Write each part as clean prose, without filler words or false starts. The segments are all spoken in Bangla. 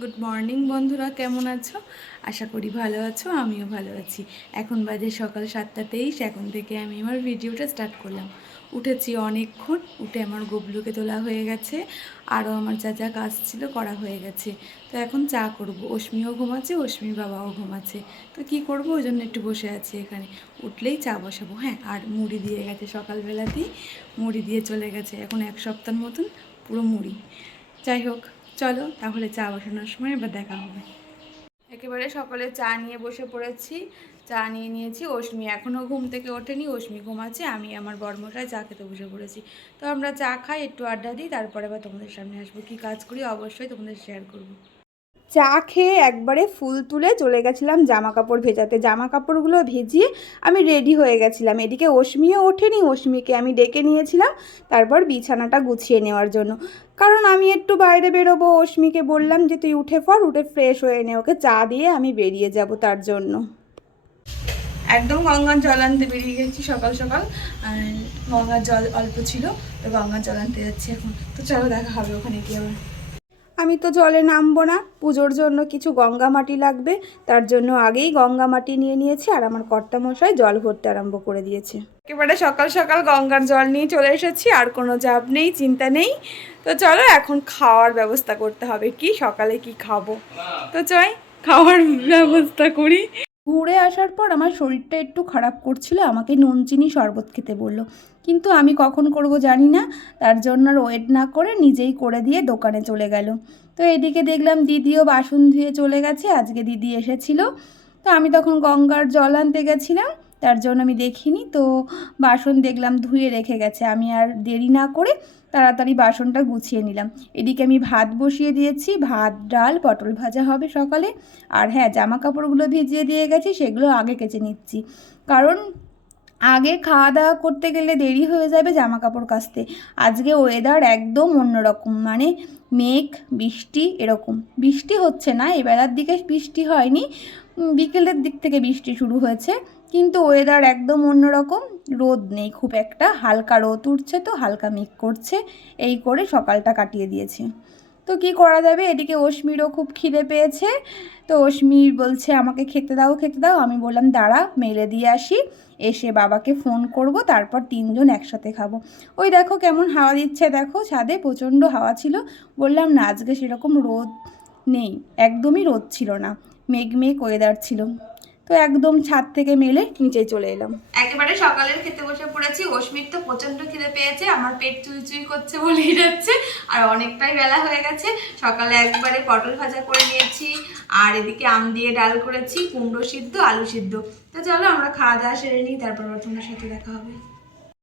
গুড মর্নিং বন্ধুরা, কেমন আছো? আশা করি ভালো আছো, আমিও ভালো আছি। এখন বাজে সকাল 7:23। এখন থেকে আমি আমার ভিডিওটা স্টার্ট করলাম। উঠেছি অনেকক্ষণ, উঠে আমার গবলুকে তোলা হয়ে গেছে, আরও আমার যা যা কাজ ছিল করা হয়ে গেছে। তো এখন চা করব। অশ্মিও ঘুমাচ্ছে, অশ্মির বাবাও ঘুমাচ্ছে। তো কি করব, ওই জন্য একটু বসে আছি এখানে। উঠলেই চা বসাবো। হ্যাঁ, আর মুড়ি দিয়ে গেছে সকালবেলাতেই, মুড়ি দিয়ে চলে গেছে। এখন এক সপ্তাহের মতন পুরো মুড়ি। যাই হোক, চলো তাহলে চা বসানোর সময় এবার দেখা হবে। একেবারে সকালে চা নিয়ে বসে পড়েছি। চা নিয়ে নিয়েছি। অশ্মি এখনও ঘুম থেকে ওঠেনি, অশ্মি ঘুমাচ্ছে, আমি আমার বরমশায় চা খেতে বসে পড়েছি। তো আমরা চা খাই, একটু আড্ডা দিই, তারপরে আবার তোমাদের সামনে আসবো। কী কাজ করি অবশ্যই তোমাদের শেয়ার করবো। চা খেয়ে একবারে ফুল তুলে চলে গেছিলাম জামা কাপড় ভেজাতে। জামা কাপড়গুলো ভিজিয়ে আমি রেডি হয়ে গেছিলাম। এদিকে অশ্মিও ওঠেনি, অশ্মিকে আমি ডেকে নিয়েছিলাম তারপর বিছানাটা গুছিয়ে নেওয়ার জন্য। কারণ আমি একটু বাইরে বেরোবো, অশ্মিকে বললাম যে তুই উঠে পড়, উঠে ফ্রেশ হয়ে নে, ওকে চা দিয়ে আমি বেরিয়ে যাব তার জন্য। একদম গঙ্গার জল আনতে বেরিয়ে গেছি সকাল সকাল। আর গঙ্গার জল অল্প ছিল, তো গঙ্গার জল আনতে যাচ্ছি এখন। তো চলো দেখা হবে ওখানে গিয়ে আবার। আমি তো জলে নামবো না, পুজোর জন্য কিছু গঙ্গা মাটি লাগবে, তার জন্য আগেই গঙ্গা মাটি নিয়ে নিয়েছি আর আমার কর্তামশাই জল ভরতে আরম্ভ করে দিয়েছে। একেবারে সকাল সকাল গঙ্গার জল নিয়ে চলে এসেছি, আর কোনো চাপ নেই, চিন্তা নেই। তো চলো এখন খাওয়ার ব্যবস্থা করতে হবে। কি সকালে কি খাবো, তো চাই খাওয়ার ব্যবস্থা করি। ঘুরে আসার পর আমার শরীরটা একটু খারাপ করছিল, আমাকে নুন চিনি শরবত খেতে বলল, কিন্তু আমি কখন করব জানি না। তার জন্য আর ওয়েট না করে নিজেই করে দিয়ে দোকানে চলে গেল। তো এদিকে দেখলাম দিদিও বাসন ধুয়ে চলে গেছে, আজকে দিদি এসেছিল। তো আমি তখন গঙ্গার জল আনতে গেছিলাম, তার জন্য আমি দেখিনি। তো বাসন দেখলাম ধুয়ে রেখে গেছে, আমি আর দেরি না করে তাড়াতাড়ি বাসনটা গুছিয়ে নিলাম। এদিকে আমি ভাত বসিয়ে দিয়েছি, ভাত ডাল পটল ভাজা হবে সকালে। আর হ্যাঁ, জামা কাপড়গুলো ভিজিয়ে দিয়ে গেছি, সেগুলো আগে কেচে নিচ্ছি। কারণ আগে খাওয়া দাওয়া করতে গেলে দেরি হয়ে যাবে জামা কাপড় কাচতে। আজকে ওয়েদার একদম অন্যরকম, মানে মেঘ বৃষ্টি এরকম। বৃষ্টি হচ্ছে না, এবেলার দিকে বৃষ্টি হয়নি, বিকেলের দিক থেকে বৃষ্টি শুরু হয়েছে। কিন্তু ওয়েদার একদম অন্যরকম, রোদ নেই খুব একটা, হালকা রোদ উঠছে তো হালকা মেঘ করছে, এই করে সকালটা কাটিয়ে দিয়েছে। তো কি করা যাবে, এদিকে অশ্মিরও খুব খিদে পেয়েছে। তো অশ্মি বলছে আমাকে খেতে দাও খেতে দাও, আমি বললাম দাঁড়া মেলে দিয়ে আসি, এসে বাবাকে ফোন করব, তারপর তিনজন একসাথে খাবো। ওই দেখো কেমন হাওয়া দিচ্ছে, দেখো ছাদে প্রচণ্ড হাওয়া ছিল। বললাম না আজকে সেরকম রোদ নেই, একদমই রোদ ছিল না, মেঘ মেঘ ওয়েদার ছিল। তো একদম ছাদ থেকে মেলে নিচে চলে এলাম। একেবারে সকালের খেতে বসে পড়েছি। অস্মির তো প্রচন্ড খিদে পেয়েছে, আমার পেট চুই চুই করছে বলেই যাচ্ছে। আর অনেকটাই বেলা হয়ে গেছে। সকালে একবারে পটল ভাজা করে নিয়েছি, আর এদিকে আম দিয়ে ডাল করেছি, কুমড়ো সিদ্ধ, আলু সিদ্ধ। তো চলো আমরা খাওয়া দাওয়া সেরে নিই, তারপর তোমার সাথে দেখা হবে।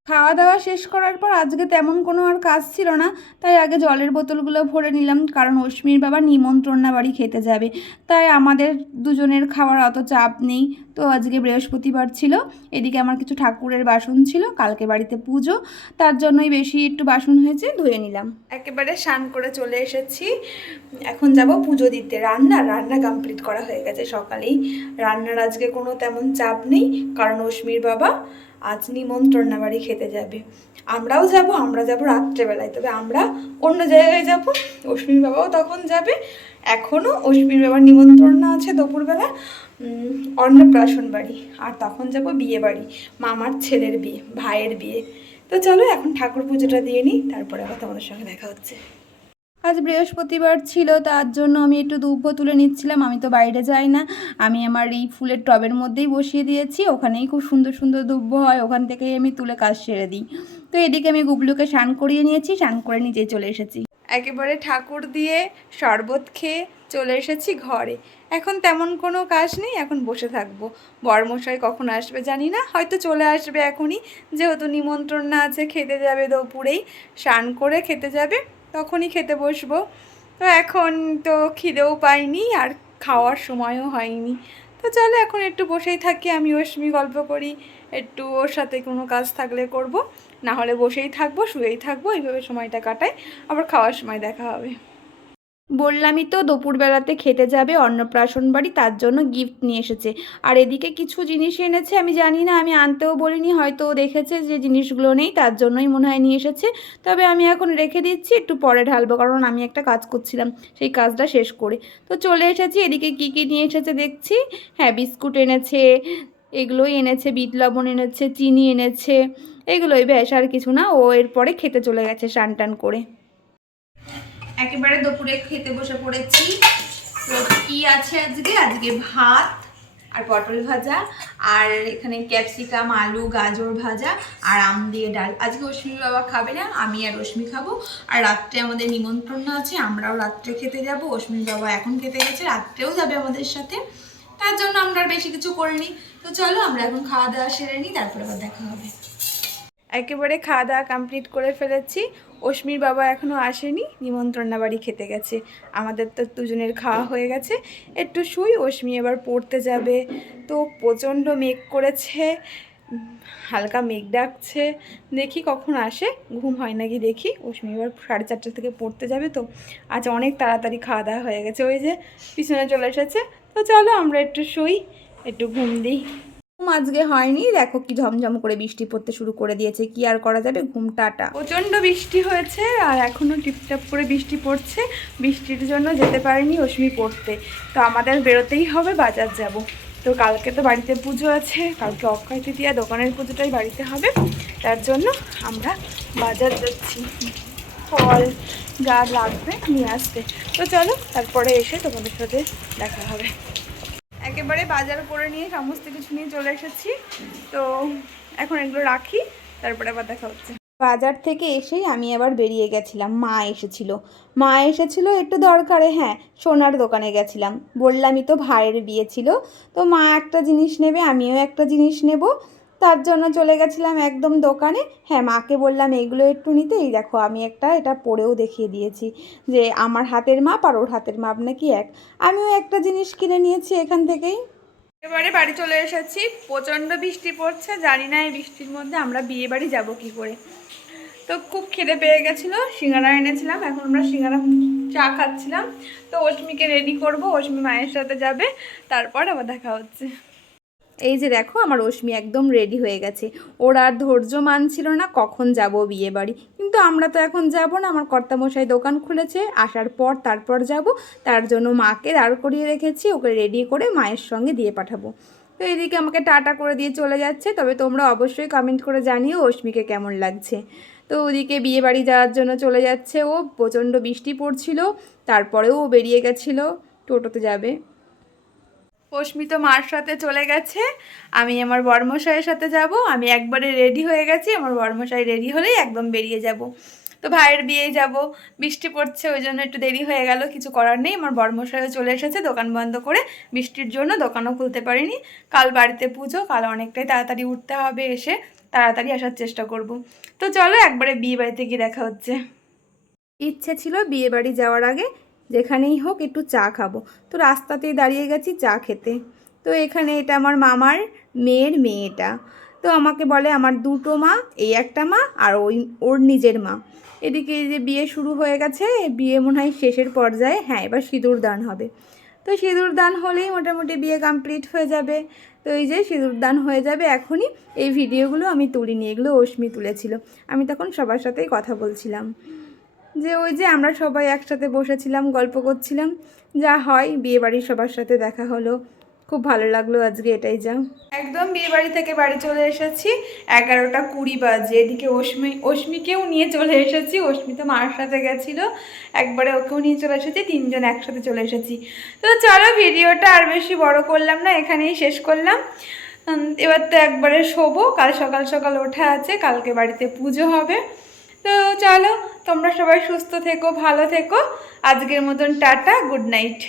খাওয়া দাওয়া শেষ করার পর আজকে তেমন কোনো আর কাজ ছিল না, তাই আগে জলের বোতলগুলো ভরে নিলাম, কারণ অশ্মির বাবা নিমন্ত্রণা বাড়ি খেতে যাবে। তাই আমাদের দুজনের খাওয়ার অত চাপ নেই। তো আজকে বৃহস্পতিবার ছিল, এদিকে আমার কিছু ঠাকুরের বাসন ছিল, কালকে বাড়িতে পুজো, তার জন্যই বেশি একটু বাসন হয়েছে, ধুয়ে নিলাম। একেবারে স্নান করে চলে এসেছি। এখন যাব পুজো দিতে। রান্না রান্না কমপ্লিট করা হয়ে গেছে সকালেই। রান্নার আজকে কোনো তেমন চাপ নেই, কারণ অশ্মির বাবা আজ নিমন্ত্রণা বাড়ি খেতে যাবে। আমরা যাব রাত্রেবেলায়, তবে আমরা অন্য জায়গায় যাব। অশ্মির বাবাও তখন যাবে। এখনও অশ্মির বাবার নিমন্ত্রণ আছে দুপুরবেলা, অন্নপ্রাশন বাড়ি। আর তখন যাব বিয়ে বাড়ি, মামার ছেলের বিয়ে, ভাইয়ের বিয়ে। তো চলো এখন ঠাকুর পুজোটা দিয়ে নিই, তারপরে আবার তোমাদের সঙ্গে দেখা হচ্ছে। আজ বৃহস্পতিবার ছিল, তার জন্য আমি একটু দুব্বো তুলে নিচ্ছিলাম। আমি তো বাইরে যাই না, আমি আমার এই ফুলের টবের মধ্যেই বসিয়ে দিয়েছি, ওখানেই খুব সুন্দর সুন্দর দুব্বো হয়, ওখান থেকেই আমি তুলে কাজ সেরে দিই। তো এদিকে আমি গুবলুকে স্নান করিয়ে নিয়েছি, স্নান করে নিজেই চলে এসেছি। একেবারে ঠাকুর দিয়ে শরবত খেয়ে চলে এসেছি ঘরে। এখন তেমন কোনো কাজ নেই, এখন বসে থাকবো। বরমশাই কখন আসবে জানি না, হয়তো চলে আসবে এখনই, যেহেতু নিমন্ত্রণ না আছে, খেতে যাবে দুপুরেই, স্নান করে খেতে যাবে, তখনই খেতে বসবো। তো এখন তো খিদেও পাইনি, আর খাওয়ার সময়ও হয়নি। তো চলো এখন একটু বসেই থাকি, আমি অশ্মি গল্প করি, একটু ওর সাথে কোনো কাজ থাকলে করব, না হলে বসেই থাকবো, শুয়েই থাকবো, এইভাবে সময়টা কাটাই। আবার খাওয়ার সময় দেখা হবে। বললামই তো দুপুরবেলাতে খেতে যাবে অন্নপ্রাশন বাড়ি, তার জন্য গিফট নিয়ে এসেছে। আর এদিকে কিছু জিনিস এনেছে, আমি জানি না, আমি আনতেও বলিনি, হয়তো ও দেখেছে যে জিনিসগুলো নেই তার জন্যই মনে হয় নিয়ে এসেছে। তবে আমি এখন রেখে দিচ্ছি, একটু পরে ঢালবো, কারণ আমি একটা কাজ করছিলাম সেই কাজটা শেষ করে। তো চলে এসেছি, এদিকে কী কী নিয়ে এসেছে দেখছি। হ্যাঁ, বিস্কুট এনেছে, এগুলোই এনেছে, বিট লবণ এনেছে, চিনি এনেছে, এগুলোই, ব্যাস আর কিছু না। ও এরপরে খেতে চলে গেছে স্নান টান করে। একেবারে দুপুরে খেতে বসে পড়েছি। তো কি আছে আজকে? আজকে ভাত আর পটল ভাজা, আর এখানে ক্যাপসিকাম, আলু, গাজর ভাজা, আর আম দিয়ে ডাল। আজকে অশ্মি বাবা খাবে না, আমি আর অশ্মি খাবো। আর রাত্রে আমাদের নিমন্ত্রণ আছে, আমরাও রাত্রে খেতে যাব। অশ্মি বাবা এখন খেতে গেছে, রাত্রেও যাবে আমাদের সাথে, তার জন্য আমরা আর বেশি কিছু করিনি। তো চলো আমরা এখন খাওয়া দাওয়া সেরে নিই, তারপরে আবার দেখা হবে। একেবারে খাওয়া দাওয়া কমপ্লিট করে ফেলেছি। অশ্মির বাবা এখনও আসেনি, নিমন্ত্রণা বাড়ি খেতে গেছে। আমাদের তো দুজনের খাওয়া হয়ে গেছে, একটু শুই। অশ্মি এবার পড়তে যাবে। তো প্রচণ্ড মেঘ করেছে, হালকা মেঘ ডাকছে, দেখি কখন আসে। ঘুম হয় নাকি দেখি। অশ্মি এবার 4:30 থেকে পড়তে যাবে। তো আজ অনেক তাড়াতাড়ি খাওয়া দাওয়া হয়ে গেছে, ওই যে পিছনে চলে এসেছে। তো চলো আমরা একটু শুই, একটু ঘুম দিই। আজকে হয়নি, দেখো কি ঝমঝম করে বৃষ্টি পড়তে শুরু করে দিয়েছে, কি আর করা যাবে, ঘুমটাটা। প্রচণ্ড বৃষ্টি হয়েছে আর এখনও টিপটাপ করে বৃষ্টি পড়ছে। বৃষ্টির জন্য যেতে পারিনি অশ্মি পড়তে। তো আমাদের বেরোতেই হবে, বাজার যাব। তো কালকে তো বাড়িতে পুজো আছে, কালকে অক্ষয় তৃতীয়া, দোকানের পুজোটাই বাড়িতে হবে, তার জন্য আমরা বাজার যাচ্ছি ফল যা লাগবে নিয়ে আসতে। তো চলো তারপরে এসে তোমাদের সাথে দেখা হবে। একেবারে বাজার করে নিয়ে সমস্ত কিছু নিয়ে চলে এসেছি। তো এখন এগুলো রাখি, তারপরে আবার দেখা হচ্ছে। বাজার থেকে এসেই আমি আবার বেরিয়ে গেছিলাম। মা এসেছিল একটু দরকারে। হ্যাঁ, সোনার দোকানে গেছিলাম, বললামই তো ভাইয়ের বিয়ে ছিল। তো মা একটা জিনিস নেবে, আমিও একটা জিনিস নেব, তার জন্য চলে গেছিলাম একদম দোকানে। হ্যাঁ, মাকে বললাম এইগুলো একটু নিতে। এই দেখো আমি এটা পরেও দেখিয়ে দিয়েছি যে আমার হাতের মাপ আর ওর হাতের মাপ নাকি এক। আমিও একটা জিনিস কিনে নিয়েছি এখান থেকেই। এবারে বাড়ি চলে এসেছি, প্রচণ্ড বৃষ্টি পড়ছে, জানি না এই বৃষ্টির মধ্যে আমরা বিয়ে বাড়ি যাবো কী করে। তো খুব খিদে পেয়ে গেছিলো, সিঙ্গারা এনেছিলাম, এখন আমরা সিঙ্গারা চা খাচ্ছিলাম। তো অশ্মিকে রেডি করব, অশ্মি মায়ের সাথে যাবে, তারপর আবার দেখা হচ্ছে। এই যে দেখো আমার অশ্মি একদম রেডি হয়ে গেছে। ওর আর ধৈর্য মানছিল না কখন যাব বিয়ে বাড়ি, কিন্তু আমরা তো এখন যাব না, আমার কর্তামশাই দোকান খুলেছে, আসার পর তারপর যাব। তার জন্য মাকে দাঁড় করিয়ে রেখেছি, ওকে রেডি করে মায়ের সঙ্গে দিয়ে পাঠাবো। তো এদিকে আমাকে টাটা করে দিয়ে চলে যাচ্ছে। তবে তোমরা অবশ্যই কমেন্ট করে জানিও অশ্মিকে কেমন লাগছে। তো ওদিকে বিয়ে বাড়ি যাওয়ার জন্য চলে যাচ্ছে ও, প্রচণ্ড বৃষ্টি পড়ছিল, তারপরেও ও বেরিয়ে গেছিলো, টোটোতে যাবে। অশ্মি তো মার সাথে চলে গেছে, আমি আমার বর্মশাইয়ের সাথে যাব। আমি একবারে রেডি হয়ে গেছি, আমার বর্মশাই রেডি হলেই একদম বেরিয়ে যাব। তো ভাইয়ের বিয়েই যাব, বৃষ্টি পড়ছে ওই জন্য একটু দেরি হয়ে গেল, কিছু করার নেই। আমার বর্মশাইও চলে এসেছে দোকান বন্ধ করে, বৃষ্টির জন্য দোকানও খুলতে পারিনি। কাল বাড়িতে পুজো, কাল অনেকটাই তাড়াতাড়ি উঠতে হবে, এসে তাড়াতাড়ি আসার চেষ্টা করব। তো চলো একবারে বিয়ে বাড়িতে গিয়ে দেখা হচ্ছে। ইচ্ছে ছিল বিয়ে বাড়ি যাওয়ার আগে যেখানেই হোক একটু চা খাবো, তো রাস্তাতেই দাঁড়িয়ে গেছি চা খেতে। তো এখানে এটা আমার মামার মেয়ের মেয়েটা। তো আমাকে বলে আমার দুটো মা, এই একটা মা আর ওর নিজের মা। এদিকে যে বিয়ে শুরু হয়ে গেছে, বিয়ে মনে হয় শেষের পর্যায়ে। হ্যাঁ, এবার সিঁদুর দান হবে। তো সিঁদুর দান হলেই মোটামুটি বিয়ে কমপ্লিট হয়ে যাবে। তো এই যে সিঁদুর দান হয়ে যাবে এখনই। এই ভিডিওগুলো আমি তুলিনি, এগুলো অশ্মি তুলেছিল। আমি তখন সবার সাথেই কথা বলছিলাম, যে ওই যে আমরা সবাই একসাথে বসেছিলাম, গল্প করছিলাম, যা হয় বিয়েবাড়ির সবার সাথে দেখা হলো, খুব ভালো লাগলো আজকে, এটাই যা। একদম বিয়েবাড়ি থেকে বাড়ি চলে এসেছি, 11:20 বাজে। এদিকে অশ্মিকেও নিয়ে চলে এসেছি, অশ্মি তো মার সাথে গেছিলো, একবারে ওকেও নিয়ে চলে এসেছি, তিনজন একসাথে চলে এসেছি। তো চলো ভিডিওটা আর বেশি বড় করলাম না, এখানেই শেষ করলাম। এবার তো একবারে শোবো, কাল সকাল সকাল ওঠা আছে, কালকে বাড়িতে পুজো হবে। তো চলো তোমরা সবাই সুস্থ থেকো, ভালো থেকো, আজকের মতন টাটা, গুড নাইট।